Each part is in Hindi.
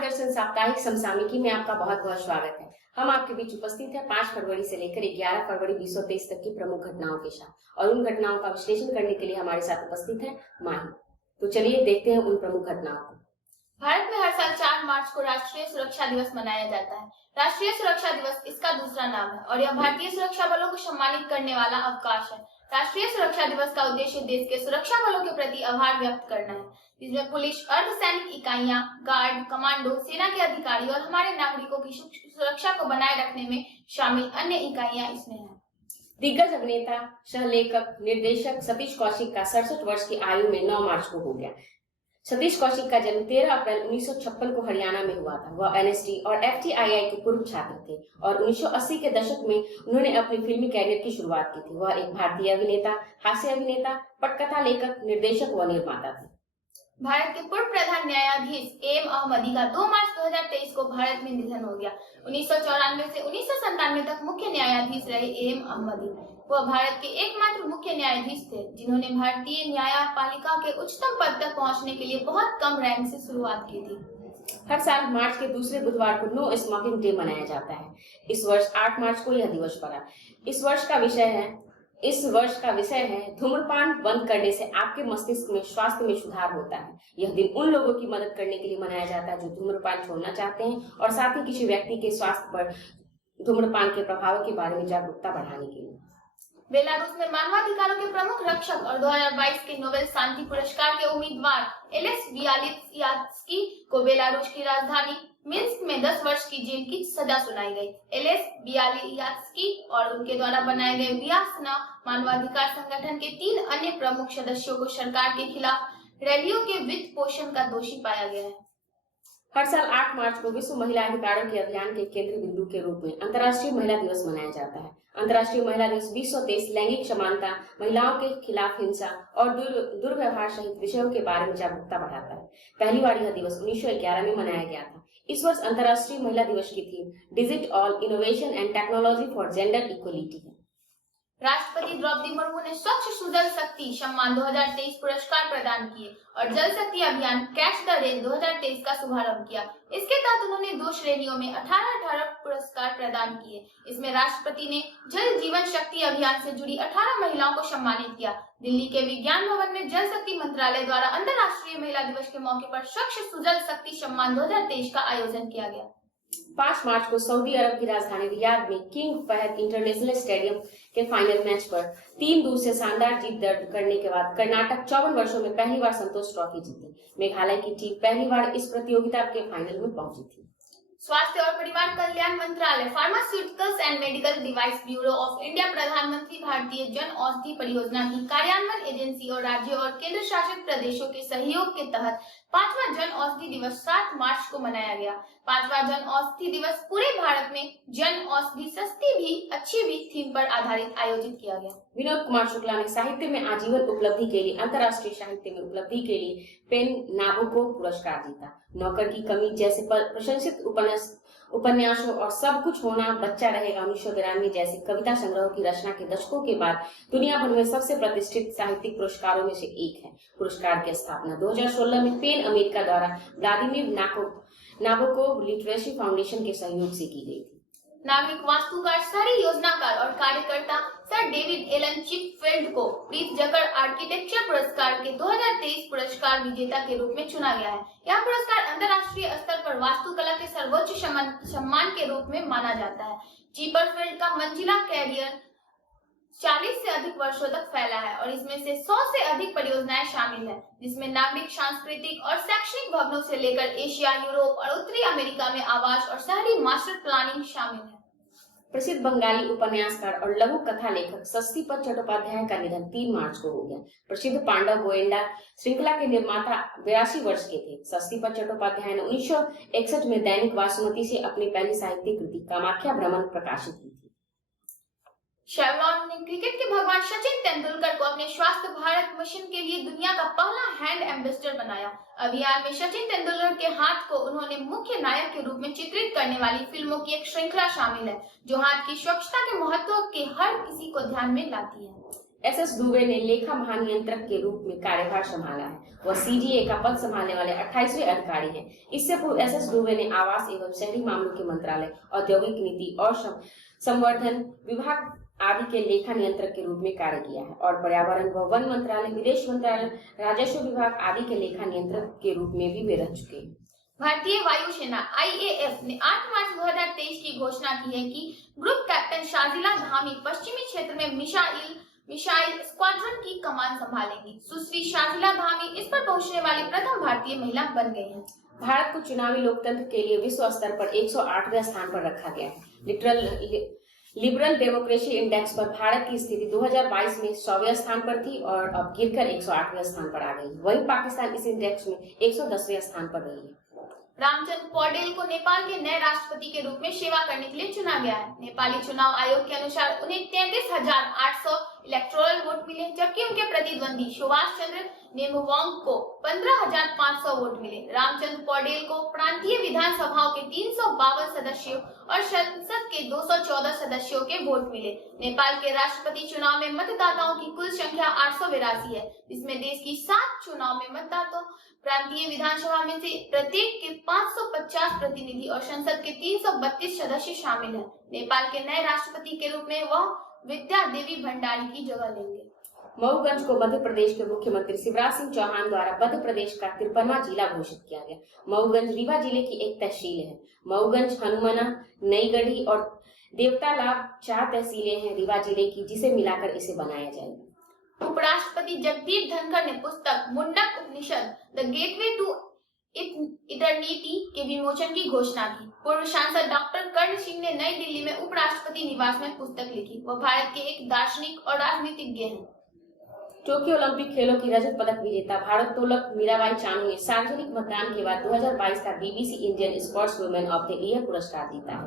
मार्गदर्शन साप्ताहिक समसामयिकी में आपका बहुत बहुत स्वागत है। हम आपके बीच उपस्थित हैं 5 फरवरी से लेकर 11 फरवरी 2023 तक की प्रमुख घटनाओं के साथ, और उन घटनाओं का विश्लेषण करने के लिए हमारे साथ उपस्थित है माही। तो चलिए देखते हैं उन प्रमुख घटनाओं को। भारत में हर साल 4 मार्च को राष्ट्रीय सुरक्षा दिवस मनाया जाता है। राष्ट्रीय सुरक्षा दिवस इसका दूसरा नाम है और यह भारतीय सुरक्षा बलों को सम्मानित करने वाला अवकाश है। राष्ट्रीय सुरक्षा दिवस का उद्देश्य देश के सुरक्षा बलों के प्रति आभार व्यक्त करना है, जिसमें पुलिस, अर्धसैनिक इकाइयां, गार्ड, कमांडो, सेना के अधिकारी और हमारे नागरिकों की सुरक्षा को बनाए रखने में शामिल अन्य इकाइयां इसमें हैं। दिग्गज अभिनेता, सह लेखक, निर्देशक सतीश कौशिक का 67 वर्ष की आयु में 9 मार्च को हो गया। सतीश कौशिक का जन्म 13 अप्रैल 1956 को हरियाणा में हुआ था। वह एनएसडी और एफटीआईआई के पूर्व छात्र थे और 1980 के दशक में उन्होंने अपनी फिल्मी कैरियर की शुरुआत की थी। वह एक भारतीय अभिनेता, हास्य अभिनेता, पटकथा लेखक, निर्देशक व निर्माता थे। भारत के पूर्व प्रधान न्यायाधीश एम अहमदी का 2 मार्च 2023 को भारत में निधन हो गया। 1994 से 1997 तक मुख्य न्यायाधीश रहे एम अहमदी। वह भारत के एकमात्र मुख्य न्यायाधीश थे जिन्होंने भारतीय न्यायपालिका के उच्चतम पद तक पहुंचने के लिए बहुत कम रैंक से शुरुआत की थी। हर साल मार्च के दूसरे बुधवार को नो स्मोकिंग डे मनाया जाता है। इस वर्ष 8 मार्च को यह दिवस पड़ा। इस वर्ष का विषय है धूम्रपान बंद करने से आपके मस्तिष्क में स्वास्थ्य में सुधार होता है। यह दिन उन लोगों की मदद करने के लिए मनाया जाता है जो धूम्रपान छोड़ना चाहते हैं और साथ ही किसी व्यक्ति के स्वास्थ्य पर धूम्रपान के प्रभाव के बारे में जागरूकता बढ़ाने के लिए। बेलारूस में मानवाधिकारों के प्रमुख रक्षक और 2022 के नोबेल शांति पुरस्कार के उम्मीदवार एलेस बियालित्स्की को बेलारूस की राजधानी मिन्स्क में 10 वर्ष की जेल की सजा सुनाई गई। एलेस बियालित्स्की और उनके द्वारा बनाए गए व्यासना मानवाधिकार संगठन के 3 अन्य प्रमुख सदस्यों को सरकार के खिलाफ रैलियों के वित्त पोषण का दोषी पाया गया है। हर साल 8 मार्च को विश्व महिला अधिकारों के अभियान के केंद्रीय बिंदु के रूप में अंतर्राष्ट्रीय महिला दिवस मनाया जाता है। अंतर्राष्ट्रीय महिला दिवस 2023 लैंगिक समानता, महिलाओं के खिलाफ हिंसा और दुर्व्यवहार सहित विषयों के बारे में जागरूकता बढ़ाता है। पहली बार यह दिवस 1911 में मनाया गया था। इस वर्ष अंतर्राष्ट्रीय महिला दिवस की theme digit all innovation and technology for gender equality है। राष्ट्रपति द्रौपदी मुर्मू ने स्वच्छ सुजल शक्ति सम्मान 2023 पुरस्कार प्रदान किए और जल शक्ति अभियान कैच द रेन 2023 का शुभारंभ किया। इसके तहत उन्होंने 2 श्रेणियों में 18 पुरस्कार प्रदान किए। इसमें राष्ट्रपति ने जल जीवन शक्ति अभियान से जुड़ी 18 महिलाओं को सम्मानित किया। दिल्ली के विज्ञान भवन में जल शक्ति मंत्रालय द्वारा अंतर्राष्ट्रीय महिला दिवस के मौके पर स्वच्छ सुजल शक्ति सम्मान 2023 का आयोजन किया गया। 5 मार्च को सऊदी अरब की राजधानी रियाद में किंग फहद इंटरनेशनल स्टेडियम के फाइनल मैच पर 3-2 से शानदार जीत दर्ज करने के बाद कर्नाटक 54 वर्षों में पहली बार संतोष ट्रॉफी जीती। मेघालय की टीम पहली बार इस प्रतियोगिता के फाइनल में पहुंची थी। स्वास्थ्य और परिवार कल्याण मंत्रालय, pharmaceuticals and medical device bureau of India, प्रधानमंत्री भारतीय जन औषधि परियोजना की कार्यान्वयन एजेंसी और राज्यों और केंद्र शासित प्रदेशों के सहयोग के तहत 5वां जन औषधि दिवस 7 मार्च को मनाया गया। 5वां जन औषधि दिवस पूरे भारत में जन औषधि सस्ती भी अच्छी भी थीम पर आधारित आयोजित किया गया। विनोद कुमार शुक्ला ने साहित्य में आजीवन उपलब्धि के लिए अंतर्राष्ट्रीय साहित्य में उपलब्धि के लिए पेन नाबोकोव पुरस्कार जीता। नौकर की कमी जैसे प्रशंसित उपन्यासों और सब कुछ होना, बच्चा रहेगा 1992 जैसे कविता संग्रह की रचना के दशकों के बाद दुनिया भर में सबसे प्रतिष्ठित साहित्यिक पुरस्कारों में से एक है। पुरस्कार की स्थापना 2016 में पेन अमेरिका द्वारा व्लादिमीर नाबोकोव लिटरेसी फाउंडेशन के सहयोग से की गई थी। नागरिक वास्तुकार, शहरी योजनाकार और कार्यकर्ता सर डेविड एलन चिपफील्ड को प्रीत जकर आर्किटेक्चर पुरस्कार के 2023 पुरस्कार विजेता के रूप में चुना गया है। यह पुरस्कार अंतर्राष्ट्रीय स्तर पर वास्तुकला के सर्वोच्च सम्मान के रूप में माना जाता है। चिपफील्ड का मंजिला कैरियर 40 से अधिक वर्षों तक फैला है और इसमें से 100 से अधिक परियोजनाएं शामिल हैं, जिसमें नागरिक, सांस्कृतिक और शैक्षणिक भवनों से लेकर एशिया, यूरोप और उत्तरी अमेरिका में आवास और शहरी मास्टर प्लानिंग शामिल है। प्रसिद्ध बंगाली उपन्यासकार और लघु कथा लेखक षष्ठीपद चट्टोपाध्याय का निधन 3 मार्च को हो गया। प्रसिद्ध पांडव गोएंडा श्रृंखला के निर्माता 82 वर्ष के थे। षष्ठीपद चट्टोपाध्याय ने 1961 में दैनिक वासुमती से अपनी पहली साहित्यिक कृति कामाख्या भ्रमण प्रकाशित की थी। शेवरॉन ने क्रिकेट के भगवान सचिन तेंदुलकर को अपने स्वास्थ्य भारत मिशन के लिए दुनिया का पहला हैंड एम्बेसडर बनाया। अभियान में सचिन तेंदुलकर के हाथ को उन्होंने मुख्य नायक के रूप में चित्रित करने वाली फिल्मों की एक श्रृंखला शामिल है, जो हाथ की स्वच्छता के महत्व के हर किसी को ध्यान में लाती है। एसएस दुबे ने लेखा महानियंत्रक के रूप में कार्यभार संभाला है। वह सीजीए का पद संभालने वाले 28वें अधिकारी हैं। इससे पूर्व एसएस दुबे ने आवास एवं शहरी मामलों के मंत्रालय, औद्योगिक नीति और संवर्धन विभाग आदि के लेखा नियंत्रक के रूप में कार्य किया है और पर्यावरण व वन मंत्रालय, विदेश मंत्रालय, राजस्व विभाग आदि के लेखा नियंत्रक के रूप में भी वे रह चुके हैं। भारतीय वायुसेना आईएएफ ने 8 मार्च 2023 की घोषणा की है कि ग्रुप कैप्टन शार्जिला धामी पश्चिमी क्षेत्र में मिसाइल स्क्वाड्रन की कमान संभालेंगी। सुश्री शार्जिला धामी इस पर पहुंचने वाली प्रथम भारतीय महिला बन गई हैं। भारत को चुनावी लोकतंत्र के लिए विश्व स्तर पर 108वें स्थान पर रखा गया है। लिबरल डेमोक्रेसी इंडेक्स पर भारत की स्थिति 2022 में 100वें स्थान पर थी और अब गिरकर 108वें स्थान पर आ गई। वहीं पाकिस्तान इस इंडेक्स में 110वें स्थान पर रही है। रामचंद्र पौडेल को नेपाल के नए राष्ट्रपति के रूप में सेवा करने के लिए चुना गया है। नेपाली चुनाव आयोग के अनुसार उन्हें 33,800 इलेक्टोरल वोट मिले, जबकि उनके प्रतिद्वंदी सुभाष चंद्र नेमुवांग को 15,500 वोट मिले। रामचंद्र पौडेल को प्रांतीय विधानसभाओं के 352 सदस्यों और संसद के 214 सदस्यों के वोट मिले। नेपाल के राष्ट्रपति चुनाव में मतदाताओं की कुल संख्या 882 है, जिसमें देश की 7 चुनाव में मतदाताओं प्रांतीय विधानसभा में से प्रत्येक के 550 प्रतिनिधि और संसद के 332 सदस्य शामिल हैं। नेपाल के नए राष्ट्रपति के रूप में वह विद्या देवी भंडारी की जगह लेंगे। मऊगंज को मध्य प्रदेश के मुख्यमंत्री शिवराज सिंह चौहान द्वारा मध्य प्रदेश का 53वां जिला घोषित किया गया। मऊगंज रीवा जिले की एक तहसील है। मऊगंज, हनुमाना, नईगढ़ी और देवतालाब 4 तहसीलें हैं रीवा जिले की, जिसे मिलाकर इसे बनाया जाएगा। उपराष्ट्रपति जगदीप धनखड़ ने पुस्तक मुंडक उपनिषद द गेटवे टू इटर्निटी के विमोचन की घोषणा की। पूर्व सांसद डॉक्टर कर्ण सिंह ने नई दिल्ली में उपराष्ट्रपति निवास में पुस्तक लिखी। वह भारत के एक दार्शनिक और राजनीतिज्ञ हैं। टोक्यो ओलंपिक खेलों की रजत पदक विजेता भारोत्तोलक मीराबाई चानू ने सार्वजनिक मतदान के बाद 2022 का BBC Indian sports women of the year पुरस्कार जीता है।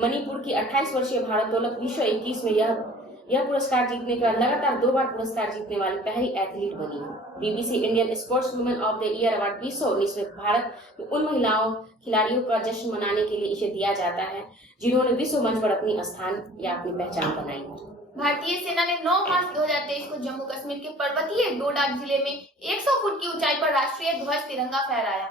मणिपुर की 28 वर्षीय भारोत्तोलक विश्व 21 में यह पुरस्कार जीतने के बाद लगातार 2 बार पुरस्कार जीतने वाली पहली एथलीट बनी है। BBC Indian sports women of the year award 2019 में भारत में उन महिलाओं खिलाड़ियों का जश्न मनाने के लिए इसे दिया जाता है जिन्होंने विश्व मंच पर अपनी स्थान या अपनी पहचान बनाई है। भारतीय सेना ने 9 मार्च 2023 को जम्मू कश्मीर के पर्वतीय डोडा जिले में 100 फुट की ऊंचाई पर राष्ट्रीय ध्वज तिरंगा फहराया।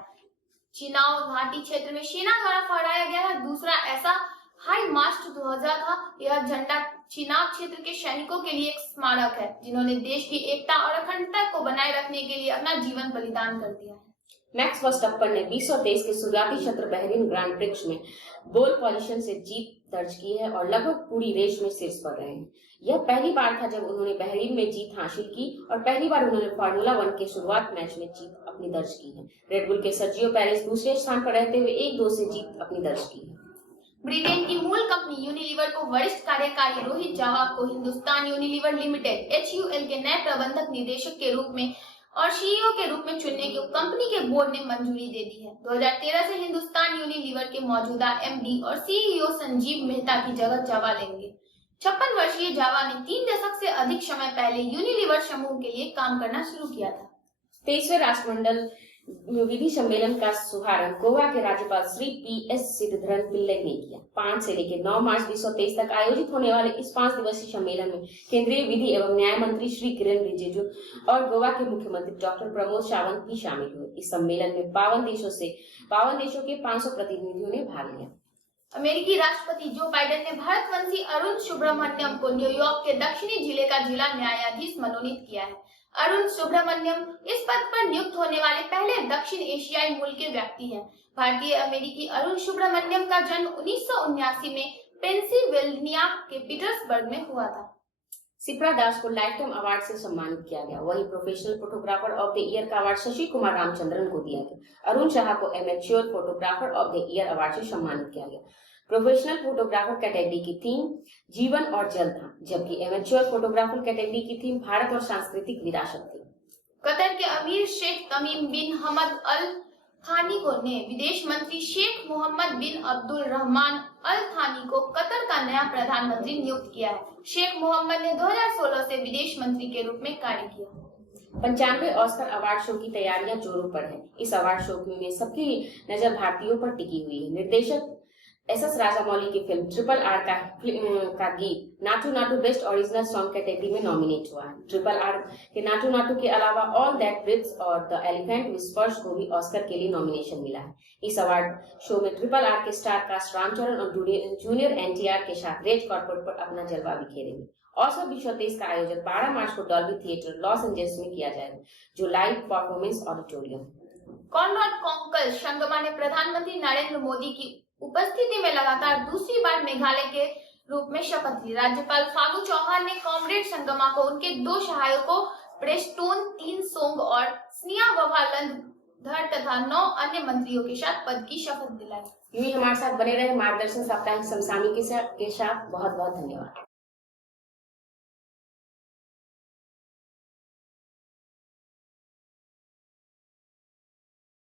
चिनाव घाटी क्षेत्र में सेना द्वारा फहराया गया दूसरा ऐसा हाई मास्ट ध्वजा था। यह झंडा चिनाव क्षेत्र के सैनिकों के लिए एक स्मारक है, जिन्होंने देश की एकता और अखंडता को बनाए रखने के लिए अपना जीवन बलिदान कर दिया है। मैक्स वर्स्टैपेन ने 2023 के शुरुआती सत्र बहरीन ग्रांड प्रिक्स में बोल पोजीशन से जीत दर्ज की है और लगभग पूरी रेस में शीर्ष पर रहे हैं। यह पहली बार था जब उन्होंने बहरीन में जीत हासिल की और पहली बार उन्होंने फार्मूला 1 के शुरुआत मैच में जीत अपनी दर्ज की है। रेडबुल के सर्जियो पेरेस दूसरे स्थान पर रहते हुए 1-2 से जीत अपनी दर्ज की है। ब्रिटेन की मूल कंपनी यूनिलीवर को वरिष्ठ कार्यकारी रोहित जावा को हिंदुस्तान यूनिलीवर लिमिटेड HUL के नए प्रबंधक निदेशक के रूप में और CEO के रूप में चुनने की कंपनी के बोर्ड ने मंजूरी दे दी है। 2013 से हिंदुस्तान यूनिलीवर के मौजूदा MD और CEO संजीव मेहता की जगह जावा लेंगे। 56 वर्षीय जावा ने 3 दशक से अधिक समय पहले यूनिलीवर समूह के लिए काम करना शुरू किया था। 23वें राष्ट्रमंडल विधि सम्मेलन का शुभारंभ गोवा के राज्यपाल श्री PS श्रीधरन पिल्लई ने किया। 5 से लेकर 9 मार्च 2023 तक आयोजित होने वाले इस 5 दिवसीय सम्मेलन में केंद्रीय विधि एवं न्याय मंत्री श्री किरण रिजिजू और गोवा के मुख्यमंत्री डॉक्टर प्रमोद सावंत भी शामिल हुए। इस सम्मेलन में 52 देशों के 500 प्रतिनिधियों ने भाग लिया। अमेरिकी राष्ट्रपति जो बाइडेन ने भारतवंशी अरुण सुब्रमण्यम को न्यूयॉर्क के दक्षिणी जिले का जिला न्यायाधीश मनोनीत किया है। अरुण सुब्रमण्यम इस पद पर नियुक्त होने वाले पहले दक्षिण एशियाई मूल के व्यक्ति हैं। भारतीय अमेरिकी अरुण सुब्रमण्यम का जन्म 1979 में पेंसिल्वेनिया के पीटर्सबर्ग में हुआ था। सिप्रा दास को लाइफ टाइम अवार्ड से सम्मानित किया गया। वही professional photographer of the year का अवार्ड शशि कुमार रामचंद्रन को दिया गया। अरुण शाह को amateur photographer of the year award से सम्मानित किया गया। प्रोफेशनल फोटोग्राफर कैटेगरी की थीम जीवन और जल था, जबकि एमेच्योर फोटोग्राफर कैटेगरी की थीम भारत और सांस्कृतिक विरासत थी। कतर के अमीर शेख तमीम बिन हमद अल थानी को ने विदेश मंत्री शेख मोहम्मद बिन अब्दुल रहमान अल थानी को कतर का नया प्रधानमंत्री नियुक्त किया है। शेख मोहम्मद ने 2016 से विदेश मंत्री के रूप में कार्य किया। 95वें ऑस्कर अवार्ड शो की तैयारियां जोरों पर है। इस अवार्ड शो में सबकी नजर भारतीयों पर टिकी हुई है। निर्देशक एसएस राजामौली की फिल्म ट्रिपल आर का गीत Naatu Naatu best original song category में नॉमिनेट हुआ है। ट्रिपल आर के नाटू नाटू के अलावा ऑल दैट ब्रीथ्स और द एलिफेंट विस्पर्स को भी ऑस्कर के लिए नॉमिनेशन मिला है। इस अवार्ड शो में ट्रिपल आर के स्टार कास्ट रामचरण और जूनियर एनटीआर के साथ रेड कार्पेट पर अपना जलवा बिखेरेंगे। ऑस्कर 2023 का आयोजन 12 मार्च को डॉल्बी थिएटर लॉस एंजल्स में किया जाएगा, जो live performance auditorium. Conrad Kongkal Sangma ने प्रधानमंत्री नरेंद्र मोदी की उपस्थिति में लगातार दूसरी बार मेघालय के रूप में शपथ ली। राज्यपाल फागू चौहान ने कॉमरेड संगमा को उनके 2 सहायकों प्रेस्टोन तीनसोंग और स्निया ववालंधर तथा 9 अन्य मंत्रियों के साथ पद की शपथ दिलाई। यूं ही हमारे साथ बने रहे मार्गदर्शन साप्ताहिक समसामयिक के साथ बहुत बहुत धन्यवाद।